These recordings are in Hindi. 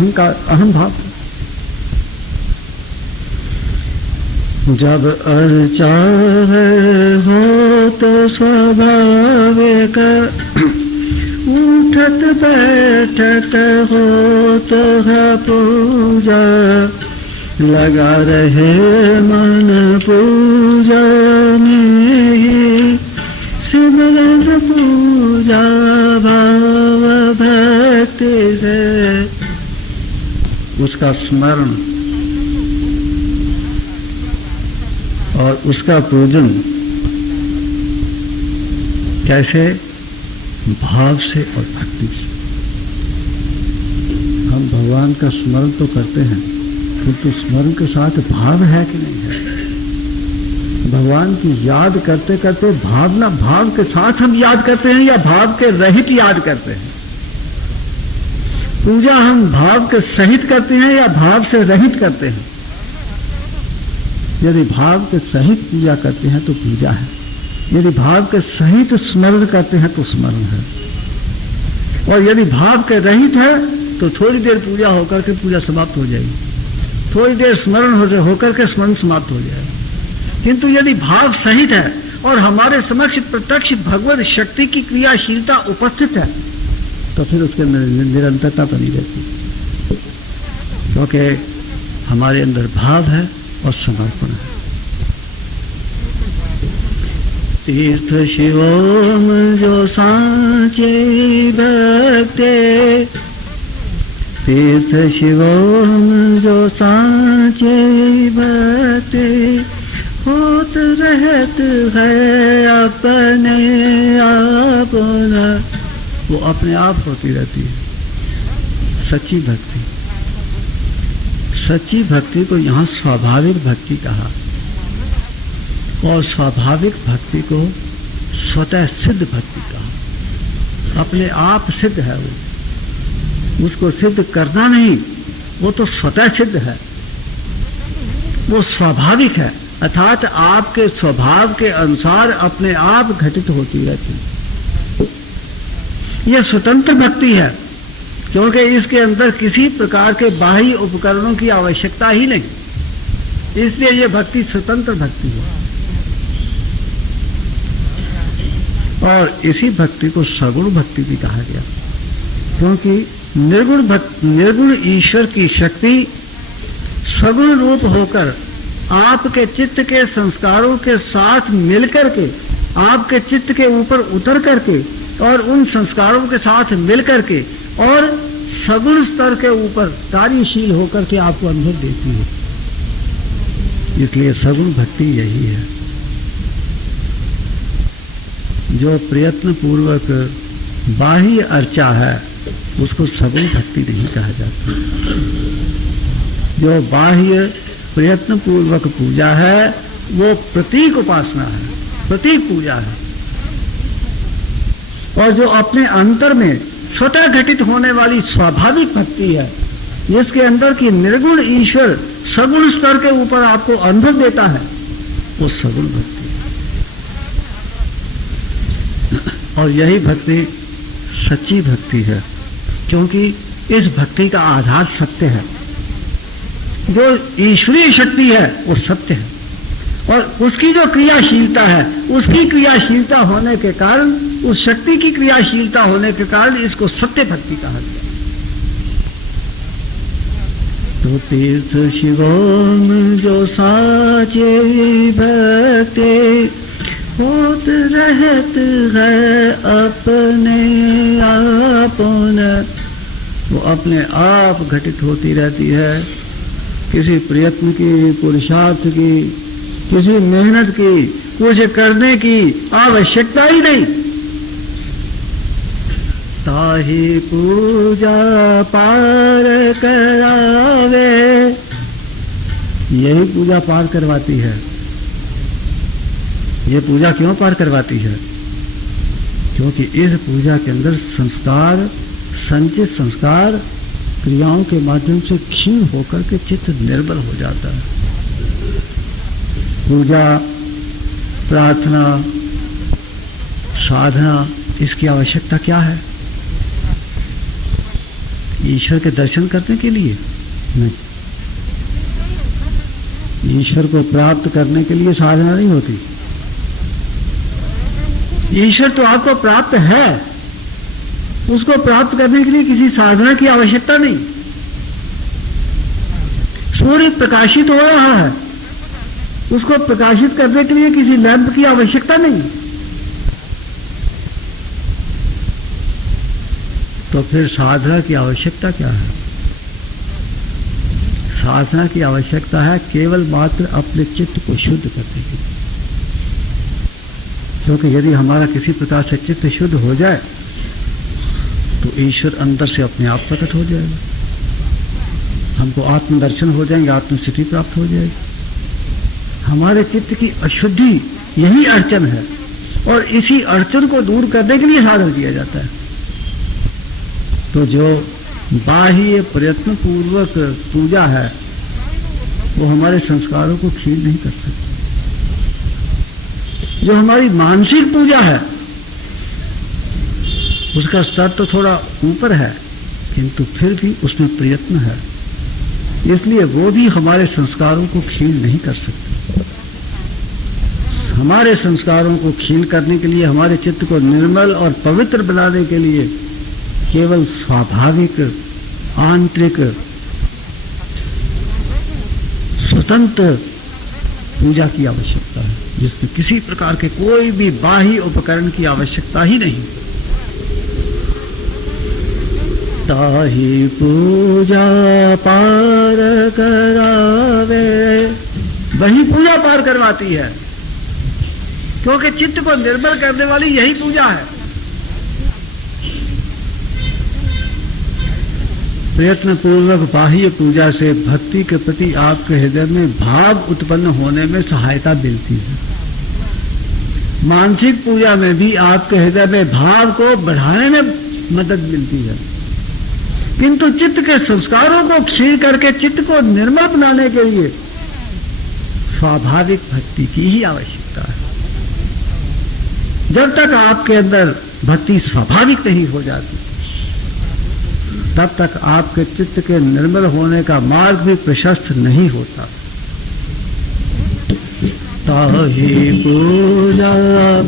अहंकार, अहम भाव। जब अर्चा हो तो स्वाभाविक, उठत बैठत हो तो है पूजा, लगा रहे मन पूजा में ही, सिमरन पूजा भाव भक्ति से। उसका स्मरण और उसका पूजन कैसे? भाव से और भक्ति से। हम भगवान का स्मरण तो करते हैं, किंतु स्मरण के साथ भाव है कि नहीं है? भगवान की याद करते करते भावना, भाव के साथ हम याद करते हैं या भाव के रहित याद करते हैं? पूजा हम भाव के सहित करते हैं या भाव से रहित करते हैं? यदि भाव के सहित पूजा करते हैं तो पूजा है, यदि भाव के सहित स्मरण करते हैं तो स्मरण है, और यदि भाव के रहित है तो थोड़ी देर पूजा होकर के पूजा समाप्त हो जाएगी, थोड़ी देर स्मरण होकर के स्मरण समाप्त हो जाएगा। किंतु यदि भाव सहित है और हमारे समक्ष प्रत्यक्ष भगवत शक्ति की क्रियाशीलता उपस्थित है तो फिर उसके निरंतरता बनी रहती है, क्योंकि हमारे अंदर भाव है और समर्पण है। तीर्थ शिवोम जो सांचे भक्ते, तीर्थ शिवोम जो सांचे भक्ते, होत रहत है अपने आप, वो अपने आप होती रहती है। सच्ची भक्ति, सच्ची भक्ति को यहाँ स्वाभाविक भक्ति कहा, और स्वाभाविक भक्ति को स्वतः सिद्ध भक्ति कहा। अपने आप सिद्ध है वो, उसको सिद्ध करना नहीं, वो तो स्वतः सिद्ध है, वो स्वाभाविक है, अर्थात आपके स्वभाव के अनुसार अपने आप घटित होती रहती है। यह स्वतंत्र भक्ति है, क्योंकि इसके अंदर किसी प्रकार के बाह्य उपकरणों की आवश्यकता ही नहीं, इसलिए यह भक्ति स्वतंत्र भक्ति है। और इसी भक्ति को सगुण भक्ति भी कहा गया, क्योंकि निर्गुण ईश्वर की शक्ति सगुण रूप होकर आपके चित्त के संस्कारों के साथ मिलकर के, आपके चित्त के ऊपर उतर करके और उन संस्कारों के साथ मिलकर के और सगुण स्तर के ऊपर कार्यशील होकर के आपको अनुभव देती है। इसलिए सगुण भक्ति यही है। जो प्रयत्न पूर्वक बाह्य अर्चा है उसको सगुण भक्ति नहीं कहा जाता। जो बाह्य प्रयत्न पूर्वक पूजा है वो प्रतीक उपासना है, प्रतीक पूजा है। और जो अपने अंतर में स्वतः घटित होने वाली स्वाभाविक भक्ति है, जिसके अंदर की निर्गुण ईश्वर सगुण स्तर के ऊपर आपको अनुभव देता है, वो सगुण भक्ति है। और यही भक्ति सच्ची भक्ति है, क्योंकि इस भक्ति का आधार सत्य है। जो ईश्वरीय शक्ति है वो सत्य है, और उसकी जो क्रियाशीलता है, उसकी क्रियाशीलता होने के कारण, उस शक्ति की क्रियाशीलता होने के कारण इसको सत्य भक्ति कहा गया। तो तीर्थ शिवोम जो साचे भक्ते, होत रहत है अपने आपन, वो अपने आप घटित होती रहती है। किसी प्रयत्न की, पुरुषार्थ की, किसी मेहनत की, कुछ करने की आवश्यकता ही नहीं। ताही पूजा पार करावे, यही पूजा पार करवाती है। ये पूजा क्यों पार करवाती है? क्योंकि इस पूजा के अंदर संस्कार, संचित संस्कार क्रियाओं के माध्यम से क्षीण होकर के चित्त निर्बल हो जाता है। पूजा, प्रार्थना, साधना, इसकी आवश्यकता क्या है? ईश्वर के दर्शन करने के लिए नहीं। ईश्वर को प्राप्त करने के लिए साधना नहीं होती। ईश्वर तो आपको प्राप्त है, उसको प्राप्त करने के लिए किसी साधना की आवश्यकता नहीं। सूर्य प्रकाशित हो रहा है, उसको प्रकाशित करने के लिए किसी लैंप की आवश्यकता नहीं। तो फिर साधना की आवश्यकता क्या है? साधना की आवश्यकता है केवल मात्र अपने चित्त को शुद्ध करने की। क्योंकि यदि हमारा किसी प्रकार से चित्त शुद्ध हो जाए तो ईश्वर अंदर से अपने आप प्रकट हो जाएगा, हमको आत्मदर्शन हो जाएंगे, आत्मस्थिति प्राप्त हो जाएगी। हमारे चित्त की अशुद्धि यही अड़चन है, और इसी अड़चन को दूर करने के लिए साधन किया जाता है। तो जो बाह्य प्रयत्न पूर्वक पूजा है वो हमारे संस्कारों को क्षीण नहीं कर सकती। जो हमारी मानसिक पूजा है उसका स्तर तो थोड़ा ऊपर है, किंतु फिर भी उसमें प्रयत्न है, इसलिए वो भी हमारे संस्कारों को क्षीण नहीं कर सकती। हमारे संस्कारों को क्षीण करने के लिए, हमारे चित्त को निर्मल और पवित्र बनाने के लिए केवल स्वाभाविक आंतरिक स्वतंत्र पूजा की आवश्यकता है, जिसमें किसी प्रकार के कोई भी बाह्य उपकरण की आवश्यकता ही नहीं। ताही पूजा पार करावे, वही पूजा पार करवाती है, क्योंकि चित्त को निर्मल करने वाली यही पूजा है। प्रयत्न पूर्वक बाह्य पूजा से भक्ति के प्रति आपके हृदय में भाव उत्पन्न होने में सहायता मिलती है। मानसिक पूजा में भी आपके हृदय में भाव को बढ़ाने में मदद मिलती है, किंतु चित्त के संस्कारों को क्षीण करके चित्त को निर्मल बनाने के लिए स्वाभाविक भक्ति की ही आवश्यकता है। जब तक आपके अंदर भक्ति स्वाभाविक नहीं हो जाती तब तक आपके चित्त के निर्मल होने का मार्ग भी प्रशस्त नहीं होता। ताही पूजा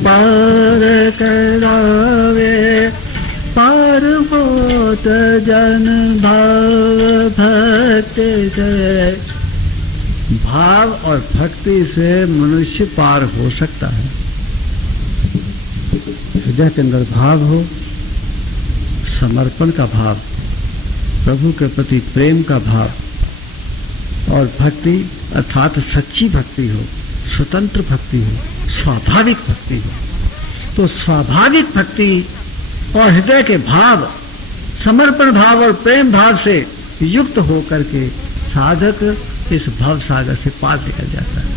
पार करावे, पार होत जन भाव भक्ति से। भाव और भक्ति से मनुष्य पार हो सकता है। हृदय के अंदर भाव हो, समर्पण का भाव, प्रभु के प्रति प्रेम का भाव, और भक्ति अर्थात सच्ची भक्ति हो, स्वतंत्र भक्ति हो, स्वाभाविक भक्ति हो। तो स्वाभाविक भक्ति और हृदय के भाव, समर्पण भाव और प्रेम भाव से युक्त होकर के साधक इस भव सागर से पार निकल जाता है।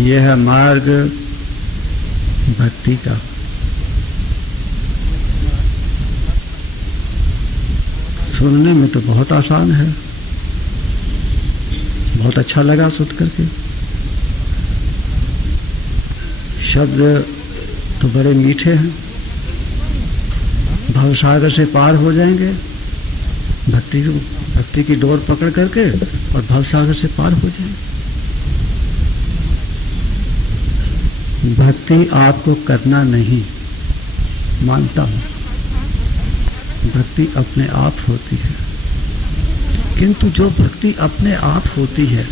यह है मार्ग भक्ति का। सुनने में तो बहुत आसान है, बहुत अच्छा लगा सुन करके। शब्द तो बड़े मीठे हैं, भवसागर से पार हो जाएंगे भक्ति की डोर पकड़ करके, और भवसागर से पार हो जाएंगे। भक्ति आपको करना नहीं, मानता हूं, भक्ति अपने आप होती है, किंतु जो भक्ति अपने आप होती है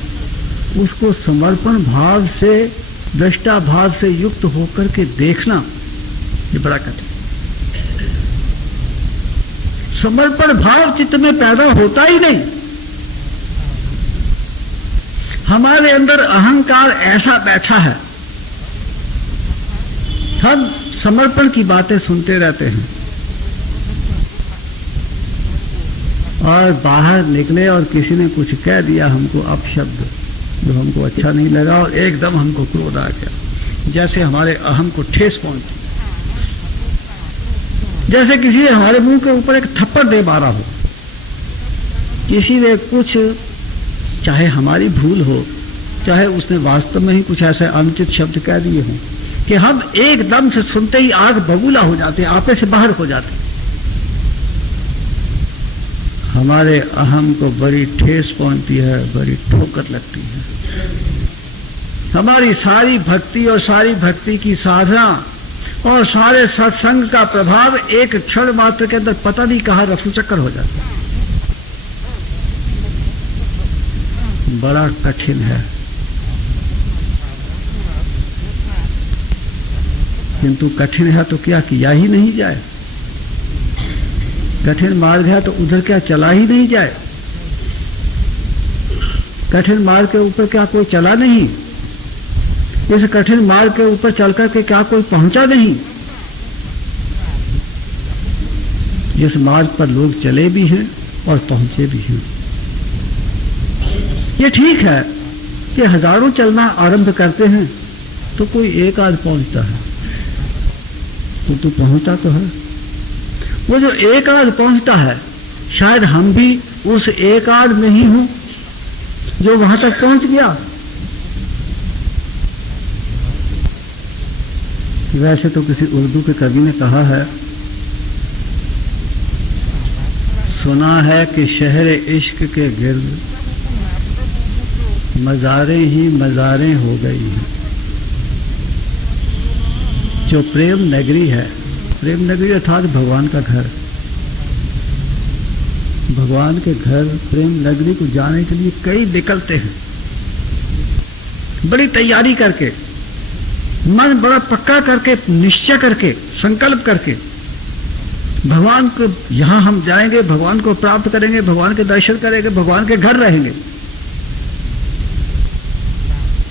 उसको समर्पण भाव से, दृष्टा भाव से युक्त होकर के देखना ये बड़ा कठिन। समर्पण भाव चित्त में पैदा होता ही नहीं। हमारे अंदर अहंकार ऐसा बैठा है, हम समर्पण की बातें सुनते रहते हैं और बाहर निकले और किसी ने कुछ कह दिया हमको अपशब्द जो हमको अच्छा नहीं लगा और एकदम हमको क्रोध आ गया, जैसे हमारे अहम को ठेस पहुंची, जैसे किसी ने हमारे मुंह के ऊपर एक थप्पड़ दे मारा हो। किसी ने कुछ, चाहे हमारी भूल हो, चाहे उसने वास्तव में ही कुछ ऐसे अनुचित शब्द कह दिए हों, कि हम एकदम से सुनते ही आग बबूला हो जाते, आपे से बाहर हो जाते। हमारे अहम को बड़ी ठेस पहुंचती है, बड़ी ठोकर लगती है। हमारी सारी भक्ति और सारी भक्ति की साधना और सारे सत्संग का प्रभाव एक क्षण मात्र के अंदर पता नहीं कहां रफू चक्कर हो जाता है। बड़ा कठिन है, किंतु कठिन है तो क्या किया ही नहीं जाए। कठिन मार्ग है तो उधर क्या चला ही नहीं जाए। कठिन मार्ग के ऊपर क्या कोई चला नहीं। इस कठिन मार्ग के ऊपर चलकर के क्या कोई पहुंचा नहीं। जिस मार्ग पर लोग चले भी हैं और पहुंचे भी हैं। ये ठीक है कि हजारों चलना आरंभ करते हैं तो कोई एक आध पहुंचता है, तो पहुंचता तो है। वो जो एक आध पहुंचता है, शायद हम भी उस एक आध में ही हूं जो वहां तक पहुंच गया। वैसे तो किसी उर्दू के कवि ने कहा है, सुना है कि शहर इश्क के गिर्द मज़ारें ही मज़ारें हो गई हैं। जो प्रेम नगरी है, प्रेम नगरी अर्थात भगवान का घर, भगवान के घर प्रेम नगरी को जाने के लिए कई निकलते हैं, बड़ी तैयारी करके, मन बड़ा पक्का करके, निश्चय करके, संकल्प करके भगवान को, यहां हम जाएंगे, भगवान को प्राप्त करेंगे, भगवान के दर्शन करेंगे, भगवान के घर रहेंगे,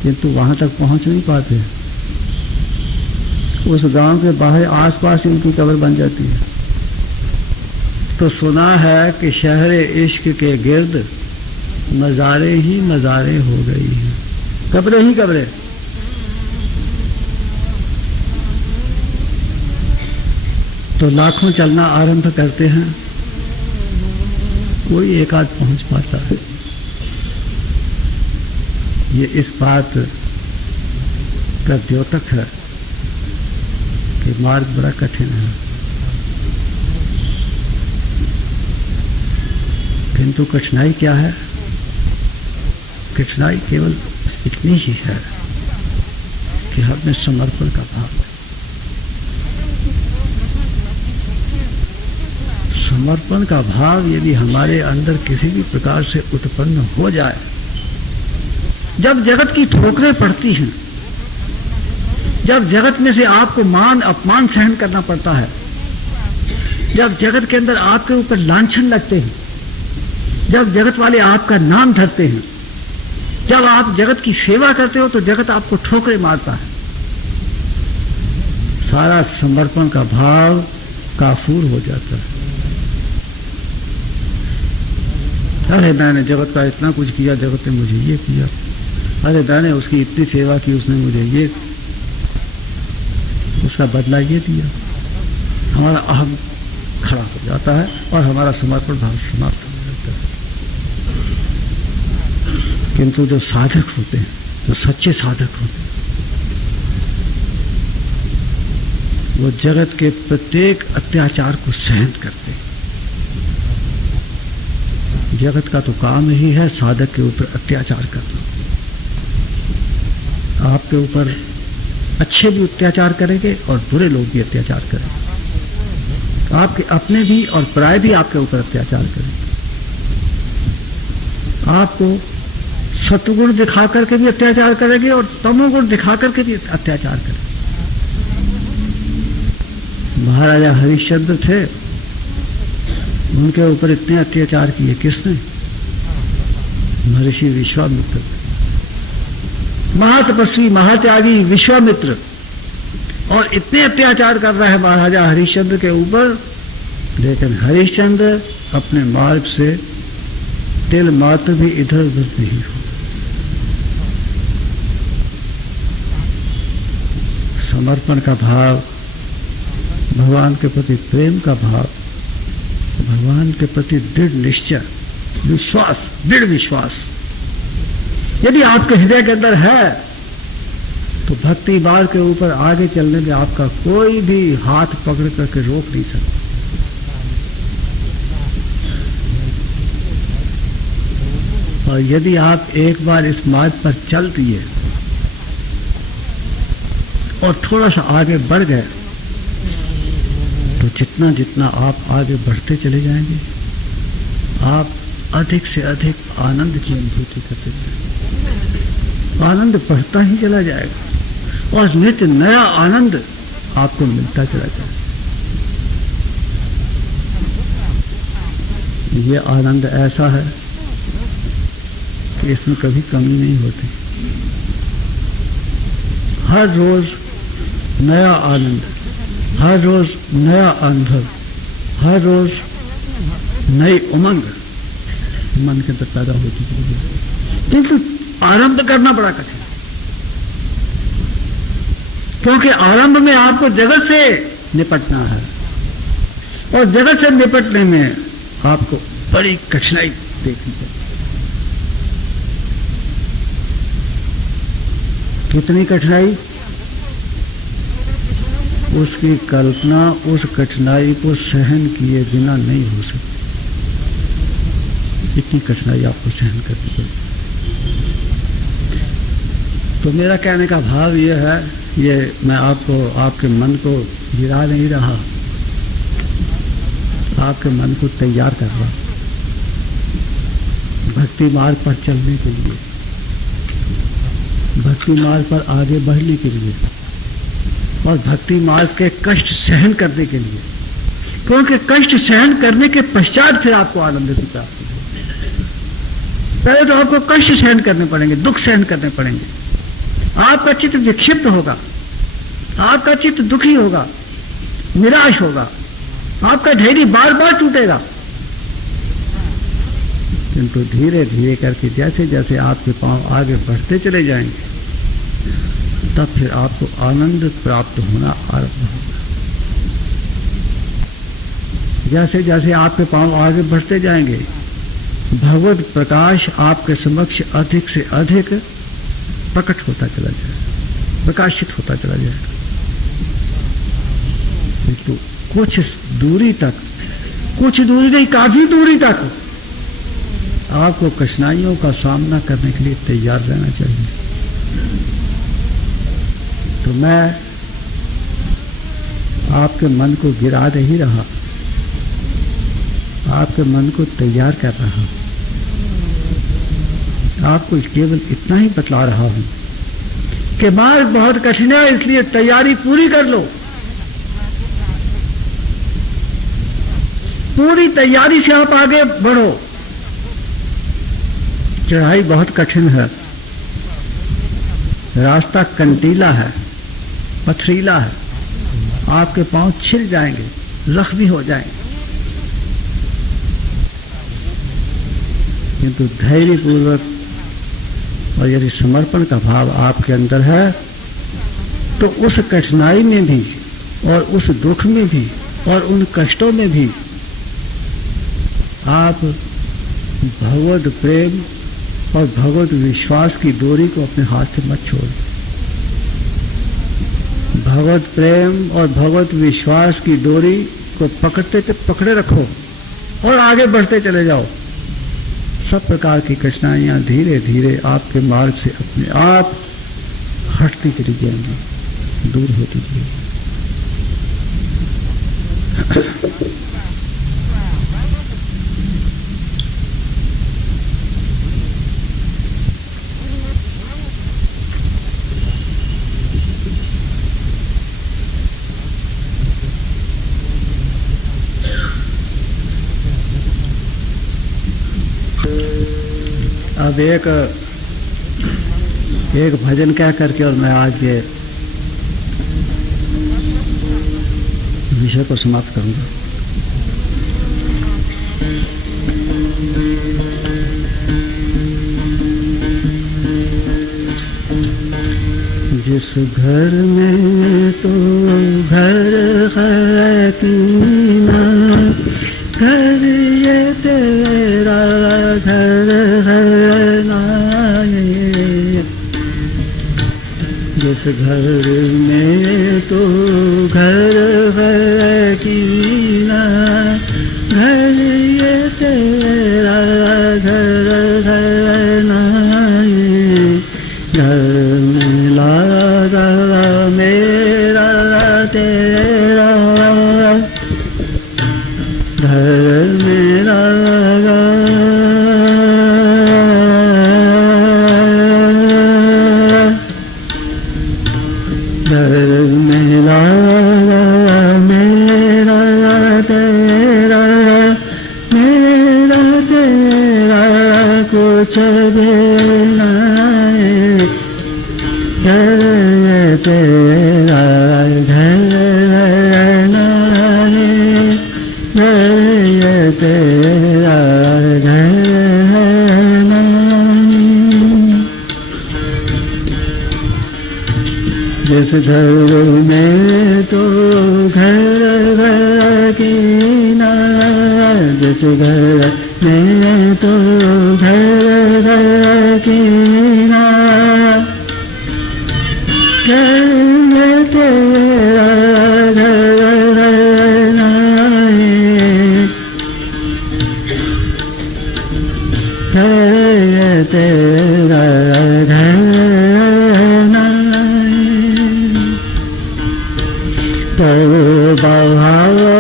किंतु वहां तक पहुंच नहीं पाते। उस गांव के बाहर आसपास ही उनकी कब्र बन जाती है। तो सुना है कि शहर इश्क के गिर्द मज़ारें ही मज़ारें हो गई हैं, कब्रें ही कब्रें। तो लाखों चलना आरंभ करते हैं, कोई एक आध पहुंच पाता है। ये इस बात का द्योतक है कि मार्ग बड़ा कठिन है, किंतु कठिनाई क्या है? कठिनाई केवल इतनी ही है कि हमें समर्पण का भाव है। समर्पण का भाव यदि हमारे अंदर किसी भी प्रकार से उत्पन्न हो जाए, जब जगत की ठोकरें पड़ती हैं, जब जगत में से आपको मान अपमान सहन करना पड़ता है, जब जगत के अंदर आपके ऊपर लांछन लगते हैं, जब जगत वाले आपका नाम धरते हैं, जब आप जगत की सेवा करते हो तो जगत आपको ठोकरें मारता है, सारा समर्पण का भाव काफूर हो जाता है। अरे मैंने जगत का इतना कुछ किया, जगत ने मुझे ये किया, अरे मैंने उसकी इतनी सेवा की, उसने मुझे ये, उसका बदला ये दिया। हमारा अहम खड़ा हो जाता है और हमारा समर्पण भाव समाप्त हो जाता है। किंतु जो साधक होते हैं, जो सच्चे साधक होते हैं, वो जगत के प्रत्येक अत्याचार को सहन करते हैं। जगत का तो काम ही है साधक के ऊपर अत्याचार करना। आपके ऊपर अच्छे भी अत्याचार करेंगे और बुरे लोग भी अत्याचार करेंगे। आपके अपने भी और पराये भी आपके ऊपर अत्याचार करेंगे। आपको सत्गुण दिखा करके भी अत्याचार करेंगे और तमोगुण दिखा करके भी अत्याचार करेंगे। महाराजा हरिश्चंद्र थे, उनके ऊपर इतने अत्याचार किए किसने? महर्षि विश्वामित्र। महातपस्वी महात्यागी विश्वामित्र, और इतने अत्याचार कर रहा है महाराजा हरिश्चंद्र के ऊपर, लेकिन हरिश्चंद्र अपने मार्ग से तिल मात्र भी इधर उधर नहीं हो। समर्पण का भाव, भगवान के प्रति प्रेम का भाव, भगवान के प्रति दृढ़ निश्चय, विश्वास, दृढ़ विश्वास यदि आपके हृदय के अंदर है तो तो भक्ति मार्ग के ऊपर आगे चलने में आपका कोई भी हाथ पकड़ करके रोक नहीं सकता। और यदि आप एक बार इस मार्ग पर चल दिए और थोड़ा सा आगे बढ़ गए तो जितना जितना आप आगे बढ़ते चले जाएंगे आप अधिक से अधिक आनंद की अनुभूति करते जाएंगे। आनंद बढ़ता ही चला जाएगा और नित्य नया आनंद आपको मिलता चला जाएगा। ये आनंद ऐसा है कि इसमें कभी कमी नहीं होती। हर रोज नया आनंद, हर रोज नया अनुभव, हर रोज नई उमंग मन के अंदर पैदा होती है। किंतु आरंभ करना बड़ा कठिन, क्योंकि आरंभ में आपको जगत से निपटना है और जगत से निपटने में आपको बड़ी कठिनाई देखनी पड़ती। कितनी कठिनाई? उसकी कल्पना उस कठिनाई को सहन किए बिना नहीं हो सकती। इतनी कठिनाई आपको सहन करनी पड़ेगी। तो मेरा कहने का भाव यह है, ये मैं आपको आपके मन को गिरा नहीं रहा, आपके मन को तैयार कर रहा भक्ति मार्ग पर चलने के लिए, भक्ति मार्ग पर आगे बढ़ने के लिए और भक्ति मार्ग के कष्ट सहन करने के लिए, क्योंकि कष्ट सहन करने के पश्चात फिर आपको आनंद की प्राप्ति होगी। पहले तो आपको कष्ट सहन करने पड़ेंगे, दुख सहन करने पड़ेंगे, आपका चित्त विक्षिप्त होगा, आपका चित्त दुखी होगा, निराश होगा, आपका धैर्य बार बार टूटेगा। किंतु धीरे धीरे करके जैसे जैसे आपके पांव आगे बढ़ते चले जाएंगे तब फिर आपको आनंद प्राप्त होना आरंभ होगा। जैसे जैसे आपके पांव आगे बढ़ते जाएंगे भगवत प्रकाश आपके समक्ष अधिक से अधिक प्रकट होता चला जाएगा, प्रकाशित होता चला जाएगा। तो कुछ दूरी तक, कुछ दूरी नहीं, काफी दूरी तक आपको कठिनाइयों का सामना करने के लिए तैयार रहना चाहिए। तो मैं आपके मन को गिरा नहीं रहा, आपके मन को तैयार कर रहा हूं। आपको केवल इतना ही बतला रहा हूं कि मार्ग बहुत कठिन है, इसलिए तैयारी पूरी कर लो। पूरी तैयारी से आप आगे बढ़ो। चढ़ाई बहुत कठिन है, रास्ता कंटीला है, पथरीला है, आपके पांव छिल जाएंगे, जख्मी हो जाएंगे, किंतु धैर्य पूर्वक और यदि समर्पण का भाव आपके अंदर है तो उस कठिनाई में भी और उस दुख में भी और उन कष्टों में भी आप भगवत प्रेम और भगवत विश्वास की डोरी को अपने हाथ से मत छोड़। भगवत प्रेम और भगवत विश्वास की डोरी को पकड़े रखो और आगे बढ़ते चले जाओ। सब प्रकार की कठिनाइयां धीरे धीरे आपके मार्ग से अपने आप हटती चली जाएंगी, दूर होती चली। अब एक भजन कह करके और मैं आज ये विषय को समाप्त करूंगा। जिस घर में तो घर है तीना, घर ये तेरा घर है नाये। जिस जिस घर में तो घर है कीना, घर ये तेरा घर है नहीं, घर में लागा मेरा तेरा, घर में लागा घर में लागा मेरा तेरा, मेरा तेरा कुछ देना है, घर तेरा घर नहीं, घर तेरा घर नहीं। जिस घर में तो घर कीना, जिस घर में तो घर कीना, घर तेरा घर नहीं, घर तेरा घर नहीं। तो बहाए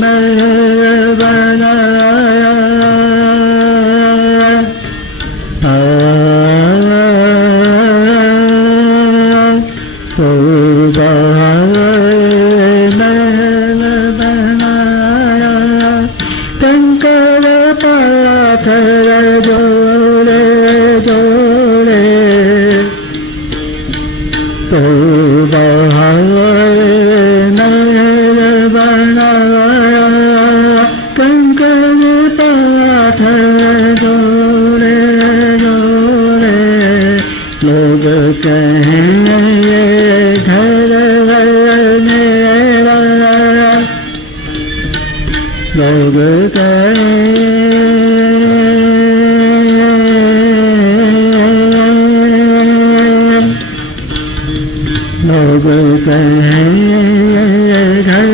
मैं बनाया, तो बहाए मैं बनाया, कंकर पाथर जोड़े जोड़े, तो बहाए मैं बनाया, कंकर पाथर जोड़े जोड़े, लोग कहेंगे घर मेरा, लोग कहें लोग कहेंगे घर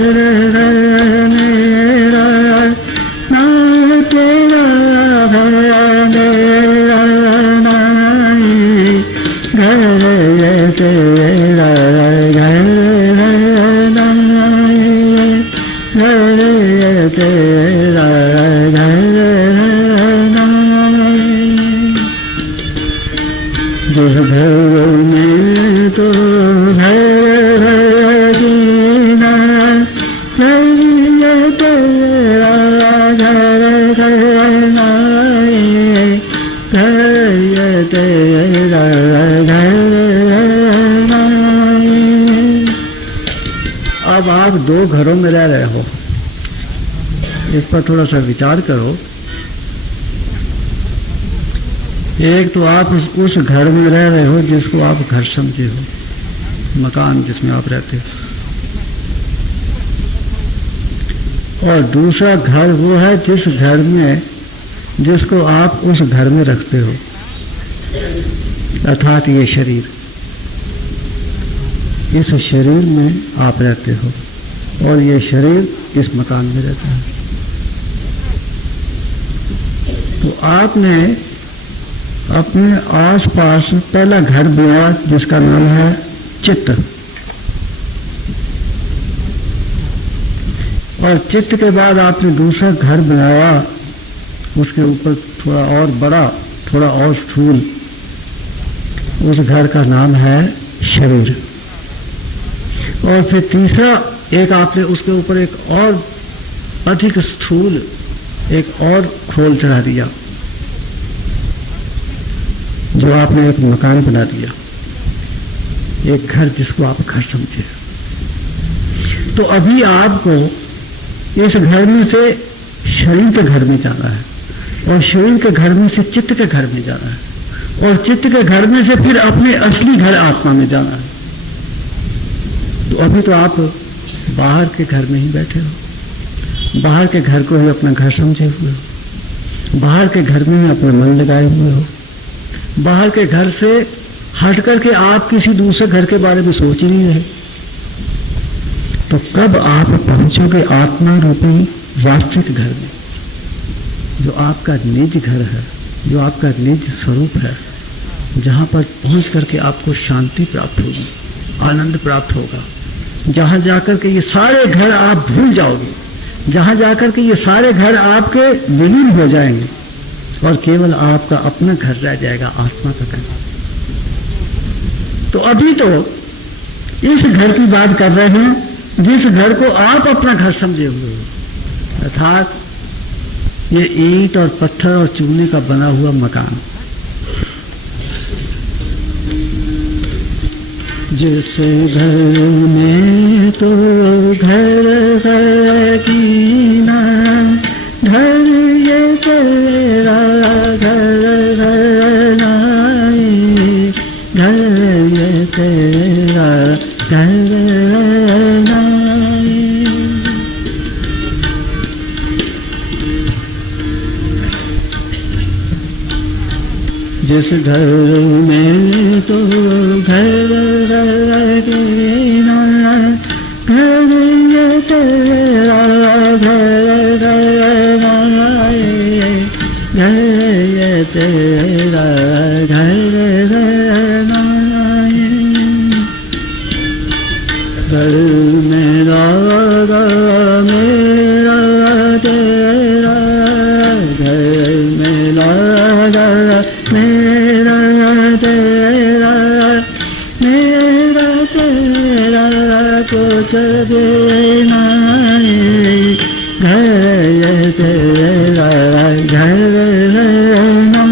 मेरा, ना तेरा घर मेरा नहीं, घर तेरा घर नहीं, घर तेरा घर नहीं। जिस घर में तो घर कीना, ये तेरा घर नहीं, घर तेरा घर नहीं। अब आप दो घरों में रह रहे हो, इस पर थोड़ा सा विचार करो। एक तो आप उस घर में रह रहे हो जिसको आप घर समझे हो, मकान जिसमें आप रहते हो, और दूसरा घर वो है जिस घर में जिसको आप उस घर में रखते हो, अर्थात ये शरीर, इस शरीर में आप रहते हो और ये शरीर इस मकान में रहता है। तो आपने अपने आसपास पहला घर बनाया जिसका नाम है चित्त, और चित्त के बाद आपने दूसरा घर बनाया, उसके ऊपर थोड़ा और बड़ा, थोड़ा और स्थूल, उस घर का नाम है शरीर। और फिर तीसरा एक आपने उसके ऊपर एक और अधिक स्थूल एक और खोल चढ़ा दिया, जो आपने एक मकान बना दिया, एक घर जिसको आप घर समझे। तो अभी आपको इस घर में से शरीर के घर में जाना है, और शरीर के घर में से चित्त के घर में जाना है, और चित्त के घर में से फिर अपने असली घर आत्मा में जाना है। तो अभी तो आप बाहर के घर में ही बैठे हो, बाहर के घर को ही अपना घर समझे हुए हो, बाहर के घर में ही अपना मन लगाए हुए हो, बाहर के घर से हट करके आप किसी दूसरे घर के बारे में सोच ही नहीं रहे, तो कब आप पहुंचोगे आत्मा रूपी वास्तविक घर में, जो आपका निज घर है, जो आपका निज स्वरूप है, जहां पर पहुंच करके आपको शांति प्राप्त होगी, आनंद प्राप्त होगा, जहां जाकर के ये सारे घर आप भूल जाओगे, जहां जाकर के ये सारे घर आपके विलीन हो जाएंगे और केवल आपका अपना घर रह जाएगा, आत्मा का घर। तो अभी तो इस घर की बात कर रहे हैं जिस घर को आप अपना घर समझे हुए हो, अर्थात ये ईंट और पत्थर और चूने का बना हुआ मकान। जिस घर में तो घर है की ना, घर ये तेरा घर है नाई, घर ये तेरा घर है नाई। जिस घर में तो घर के ना, घर ये तेरा घर है नाई, घर ये तेरा घर है नाई। घर मेरा मेरा तेरा, घर मेरा मेरा तेरा, मेरा तेरा कुछ भी नहीं, घर तेरा घर नहीं।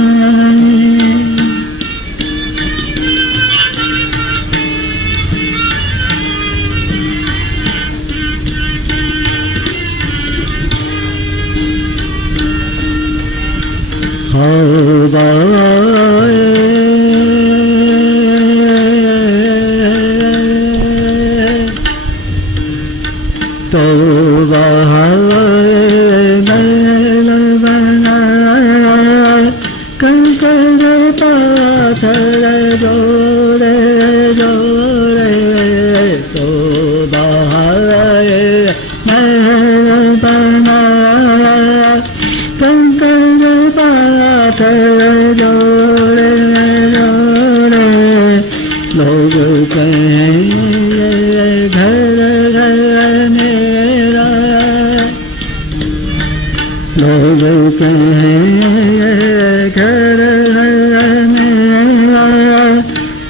तो मैल बनाया कंकर पाथर जोड़े जोड़े, तो मैल बनाया कंकर पाथर जोड़े जोड़े। लोग कहेंगे घर घर मेरा, लोग कहेंगे घर घर मेरा,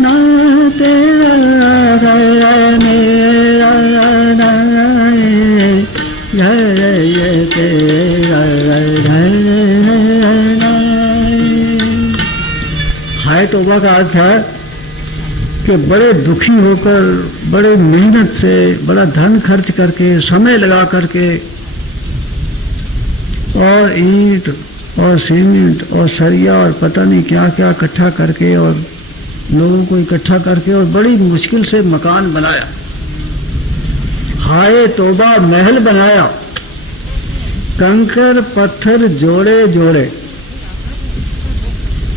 ना तेरा घर मेरा नहीं, घर ये तेरा घर नहीं। हाय तौबा का अर्थ है कि बड़े दुखी होकर, बड़े मेहनत से, बड़ा धन खर्च करके, समय लगा करके, और ईंट और सीमेंट और सरिया और पता नहीं क्या क्या इकट्ठा करके और लोगों को इकट्ठा करके और बड़ी मुश्किल से मकान बनाया। हाय तौबा, महल बनाया, कंकर पत्थर जोड़े जोड़े।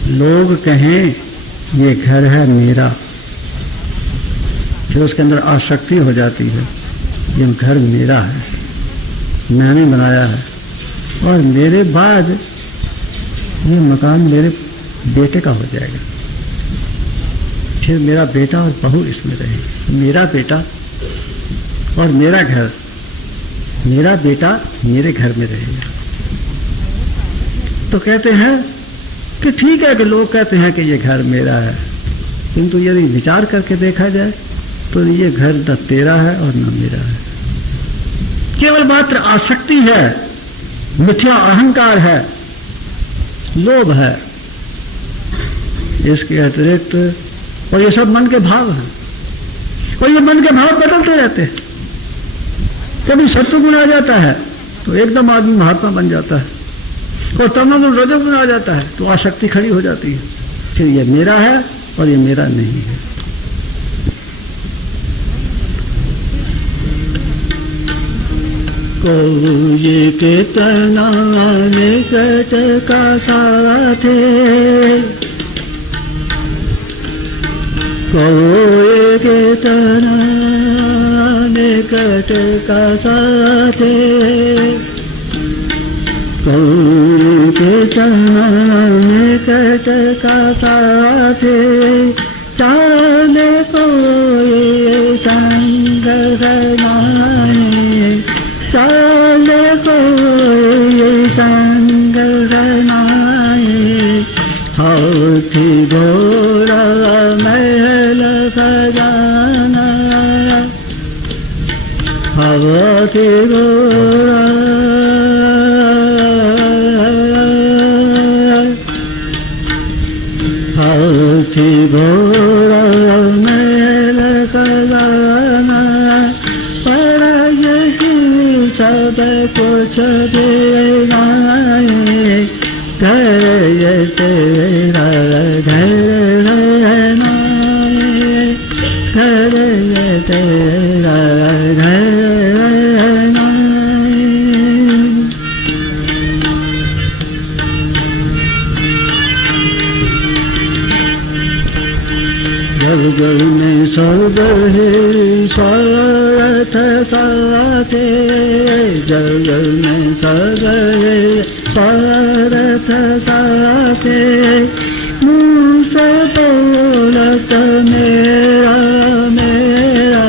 लोग कहें ये घर है मेरा, फिर उसके अंदर आसक्ति हो जाती है, ये घर मेरा है, मैंने बनाया है, और मेरे बाद ये मकान मेरे बेटे का हो जाएगा, फिर मेरा बेटा और बहू इसमें रहेगी। मेरा बेटा और मेरा घर, मेरा बेटा मेरे घर में रहेगा। तो कहते हैं कि ठीक है कि लोग कहते हैं कि ये घर मेरा है, किंतु यदि विचार करके देखा जाए तो ये घर न तेरा है और न मेरा है, केवल मात्र आसक्ति है, मिथ्या अहंकार है, लोभ है, इसके अतिरिक्त। और ये सब मन के भाव हैं, और ये मन के भाव बदलते रहते हैं। कभी सत्वगुण आ जाता है तो एकदम आदमी महात्मा बन जाता है, और तमोगुण रजोगुण आ जाता है तो आसक्ति खड़ी हो जाती है, फिर ये मेरा है और ये मेरा नहीं है। कोई कितना निकट का साथ, कोई कितना निकट का साथी, कोई कितना निकट का साथी, चाले कोई संग रनाए, चाले कोई संग रनाए, हाथी घोड़ा महल खजाना, हाथी घोड़ा हाथी घोड़ा महल खजाना, पर यही सब कुछ गिराए, घर तेरा घर रहना, घर तेरा घर रहना। जब जब में सब है स्वार्थ साथे, जब जब में सब है स्वार्थ साथे, मुँह से बोलत मेरा मेरा,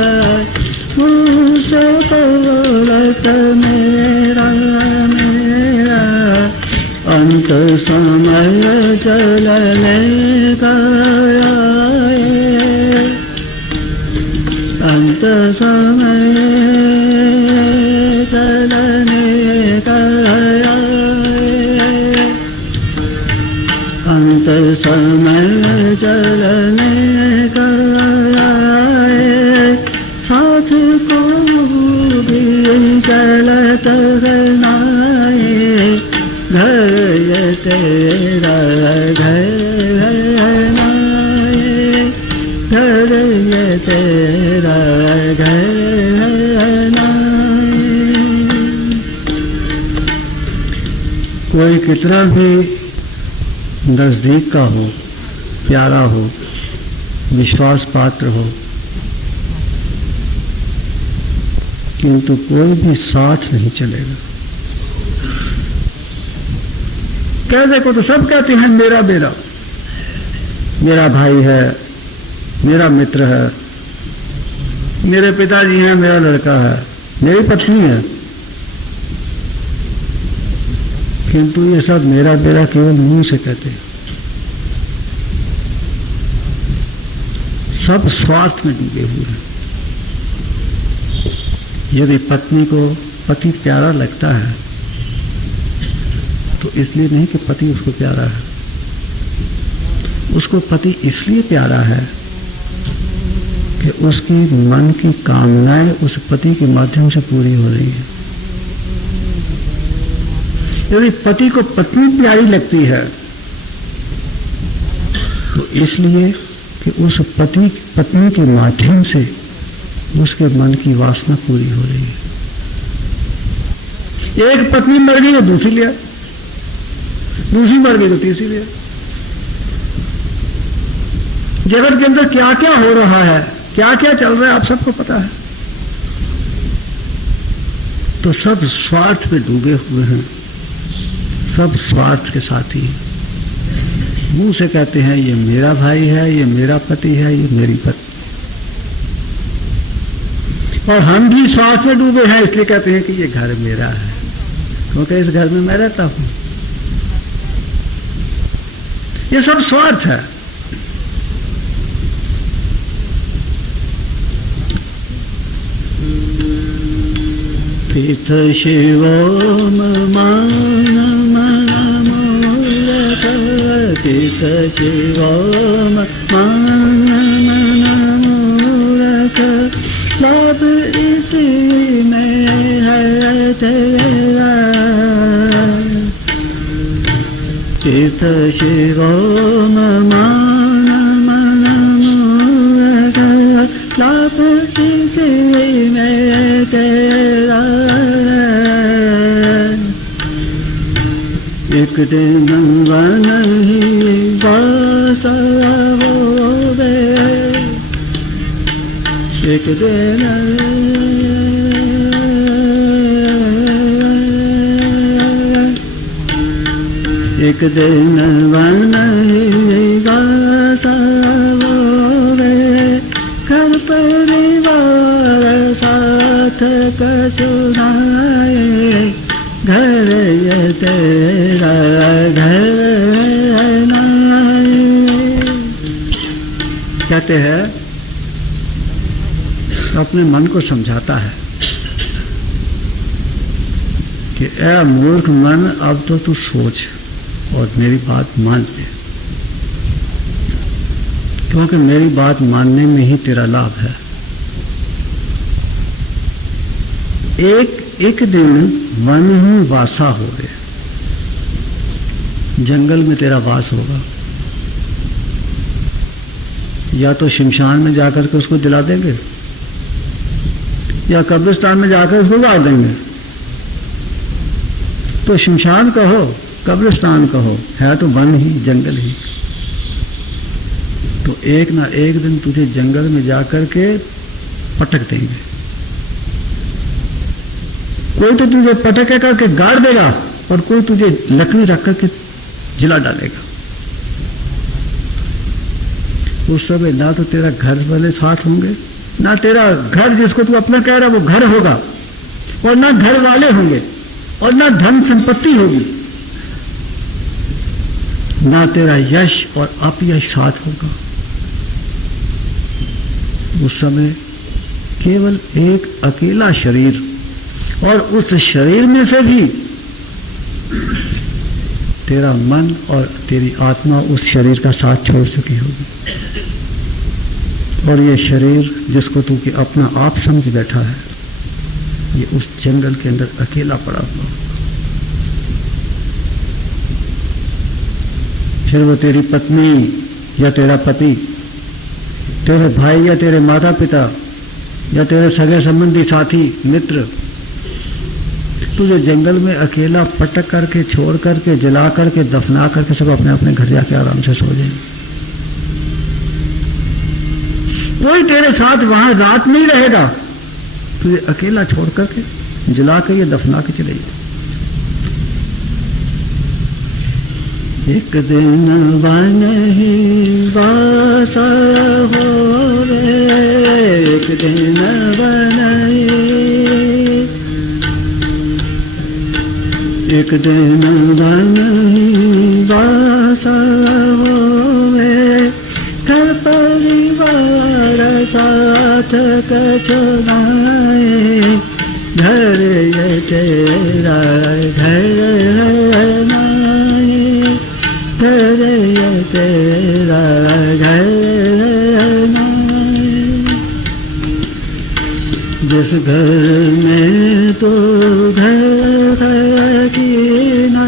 मुँह से बोलत मेरा मेरा, अंत समय चलने का अंत समय चलने का, अंत समय चलने का, साथ को भी चलत रहनाए, घर तेरा घर रहनाए, घर तेरा घर रहनाए। कोई कितना भी नजदीक का हो, प्यारा हो, विश्वास पात्र हो, किंतु कोई भी साथ नहीं चलेगा। कहने को तो सब कहते हैं मेरा मेरा, मेरा भाई है, मेरा मित्र है, मेरे पिताजी हैं, मेरा लड़का है, मेरी पत्नी है, किंतु ये सब मेरा मेरा केवल मुंह से कहते हैं। सब स्वार्थ में डूबे हुए हैं। यदि पत्नी को पति प्यारा लगता है तो इसलिए नहीं कि पति उसको प्यारा है, उसको पति इसलिए प्यारा है कि उसकी मन की कामनाएं उस पति के माध्यम से पूरी हो रही है। यदि पति को पत्नी प्यारी लगती है तो इसलिए कि उस पत्नी के माध्यम से उसके मन की वासना पूरी हो रही है। एक पत्नी मर गई तो दूसरी लिया, दूसरी मर गई तो तीसरी लिया। जगत के अंदर क्या क्या हो रहा है, क्या क्या चल रहा है, आप सबको पता है। तो सब स्वार्थ में डूबे हुए हैं, सब स्वार्थ के साथी हैं। मुंह से कहते हैं ये मेरा भाई है, ये मेरा पति है, ये मेरी पत्नी, और हम भी स्वार्थ में डूबे हैं इसलिए कहते हैं कि ये घर मेरा है, क्योंकि इस घर में मैं रहता हूं। ये सब स्वार्थ है। तीर्थ शिवोम मान मन मूलक, तीर्थ शिवोम मान मन मूलक, लाभ इसी में है तेरा। तीर्थ शिवोम मान मन मूलक, लाभ इसी में तेरा। एक दिन वन ही बासा होवे, एक दिन वन घर परिवार साथ कछुनाए घर ये तेरा घर नाए। कहते हैं अपने मन को समझाता है कि ऐ मूर्ख मन, अब तो तू सोच और मेरी बात मान ले, क्योंकि मेरी बात मानने में ही तेरा लाभ है। एक दिन वन ही वासा हो गए, जंगल में तेरा वास होगा, या तो शमशान में जाकर के उसको दिला देंगे या कब्रिस्तान में जाकर उसको गाड़ देंगे। तो शमशान कहो कब्रिस्तान कहो, है तो वन ही, जंगल ही। तो एक ना एक दिन तुझे जंगल में जाकर के पटक देंगे। कोई तो तुझे पटक करके गाड़ देगा और कोई तुझे लकड़ी रख करके जिला डालेगा। उस समय ना तो तेरा घर वाले साथ होंगे, ना तेरा घर जिसको तू अपना कह रहा वो घर होगा, और ना घर वाले होंगे, और ना धन संपत्ति होगी, ना तेरा यश और अपयश साथ होगा। उस समय केवल एक अकेला शरीर, और उस शरीर में से भी तेरा मन और तेरी आत्मा उस शरीर का साथ छोड़ चुकी होगी। और ये शरीर जिसको तू कि अपना आप समझ बैठा है, ये उस जंगल के अंदर अकेला पड़ा हुआ। फिर वो तेरी पत्नी या तेरा पति, तेरे भाई या तेरे माता पिता या तेरे सगे संबंधी साथी मित्र तुझे जंगल में अकेला पटक करके छोड़ करके जला करके दफना करके सब अपने अपने घर जाके आराम से सो जाएंगे। कोई तेरे साथ वहां रात नहीं रहेगा, तुझे अकेला छोड़ करके जला के या दफना के चले जाए। एक दिन वन ही वासा हो रे, एक दिन वन ही, एक दिन वन ही वासा हो रे, घर परिवार साथ कछुनाए घर ये तेरा घर नाए, घर ये तेरा घर नाए। जिस घर में तो घर की ना,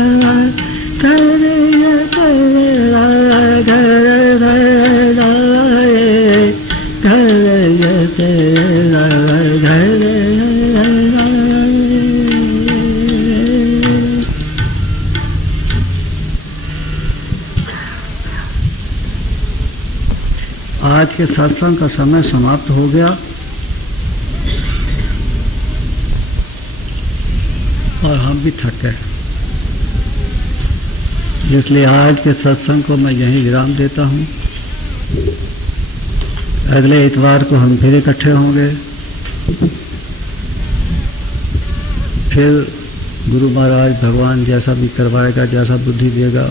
घर ये तेरा घर नाए, घर ये तेरा घर नाए। आज के सत्संग का समय समाप्त हो गया और हम भी थक गए, इसलिए आज के सत्संग को मैं यहीं विराम देता हूँ। अगले इतवार को हम फिर इकट्ठे होंगे। फिर गुरु महाराज भगवान जैसा भी करवाएगा, जैसा बुद्धि देगा,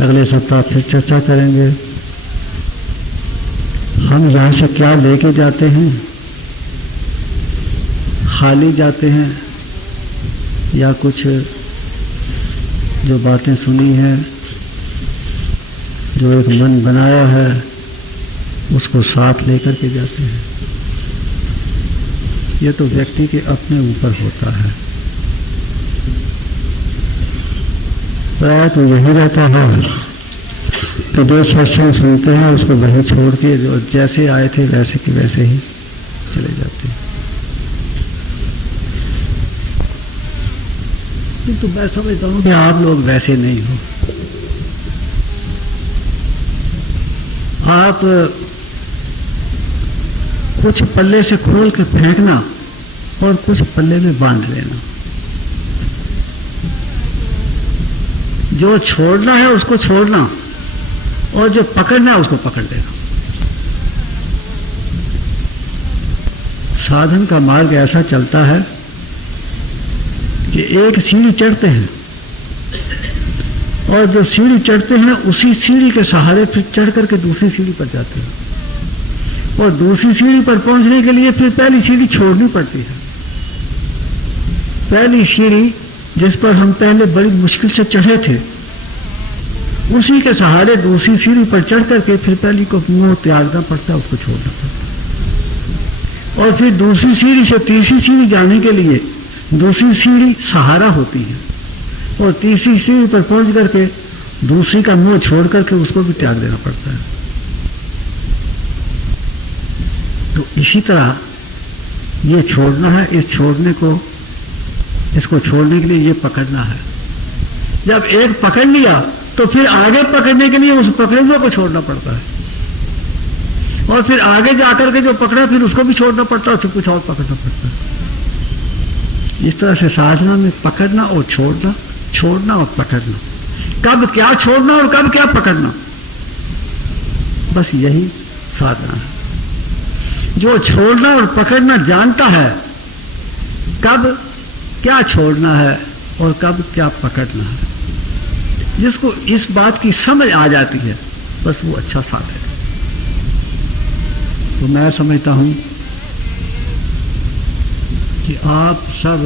अगले सप्ताह फिर चर्चा करेंगे। हम यहाँ से क्या लेके जाते हैं, खाली जाते हैं या कुछ जो बातें सुनी हैं, जो एक मन बनाया है, उसको साथ लेकर के जाते हैं। ये तो व्यक्ति के अपने ऊपर होता है। प्राय तो यही रहता है कि जो सत्संग सुनते हैं उसको वहीं छोड़ के जो जैसे आए थे वैसे के वैसे ही चले जाते हैं। किंतु मैं समझता हूँ कि आप लोग वैसे नहीं हो। आप कुछ पल्ले से खोल के फेंकना और कुछ पल्ले में बांध लेना। जो छोड़ना है उसको छोड़ना और जो पकड़ना है उसको पकड़ लेना। साधन का मार्ग ऐसा चलता है कि एक सीढ़ी चढ़ते हैं और जो सीढ़ी चढ़ते हैं उसी सीढ़ी के सहारे फिर चढ़ करके दूसरी सीढ़ी पर जाते हैं और दूसरी सीढ़ी पर पहुंचने के लिए फिर पहली सीढ़ी छोड़नी पड़ती है। पहली सीढ़ी जिस पर हम पहले बड़ी मुश्किल से चढ़े थे उसी के सहारे दूसरी सीढ़ी पर चढ़ करके फिर पहली को मुंह त्यागना पड़ता है, उसको छोड़ना पड़ता है। और फिर दूसरी सीढ़ी से तीसरी सीढ़ी जाने के लिए दूसरी सीढ़ी सहारा होती है और तीसरी सीढ़ी पर पहुंच करके दूसरी का मुंह छोड़ करके उसको भी त्याग देना पड़ता है। तो इसी तरह ये छोड़ना है, इसको छोड़ने के लिए ये पकड़ना है। जब एक पकड़ लिया तो फिर आगे पकड़ने के लिए उस पकड़े हुए को छोड़ना पड़ता है और फिर आगे जाकर के जो पकड़ा फिर उसको भी छोड़ना पड़ता है, फिर कुछ और पकड़ना पड़ता है। इस तरह से साधना में पकड़ना और छोड़ना, छोड़ना और पकड़ना, कब क्या छोड़ना और कब क्या पकड़ना, बस यही साधना है। जो छोड़ना और पकड़ना जानता है कब क्या छोड़ना है और कब क्या पकड़ना है, जिसको इस बात की समझ आ जाती है, बस वो अच्छा साधक है। तो मैं समझता हूं कि आप सब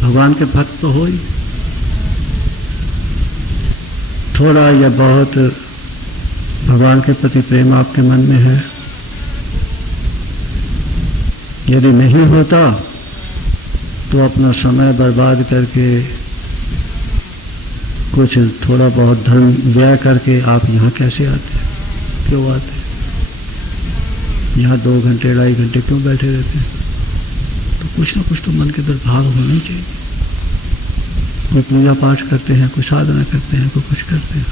भगवान के भक्त तो हो ही, थोड़ा या बहुत भगवान के प्रति प्रेम आपके मन में है। यदि नहीं होता तो अपना समय बर्बाद करके कुछ थोड़ा बहुत धर्म व्यय करके आप यहाँ कैसे आते, क्यों आते? यहाँ 2 घंटे 2.5 घंटे क्यों बैठे रहते हैं? तो कुछ ना कुछ तो मन के अंदर भाव होना ही चाहिए। कोई पूजा पाठ करते हैं, कोई साधना करते हैं, कोई कुछ करते हैं।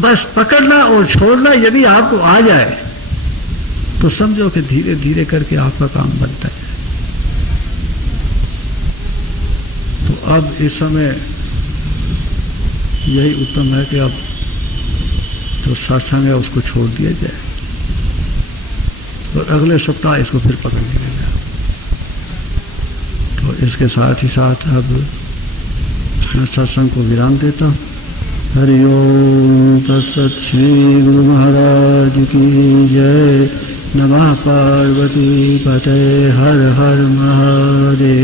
बस पकड़ना और छोड़ना यदि आपको आ जाए तो समझो कि धीरे धीरे करके आपका काम बनता है। तो अब इस समय यही उत्तम है कि अब जो सत्संग है उसको छोड़ दिया जाए और अगले सप्ताह इसको फिर पकड़ लिया जाए। तो इसके साथ ही साथ अब मैं सत्संग को विराम देता हूँ। हरि ओम तत्सत। श्री गुरु महाराज की जय। नमः पार्वती पते। हर हर महादेव।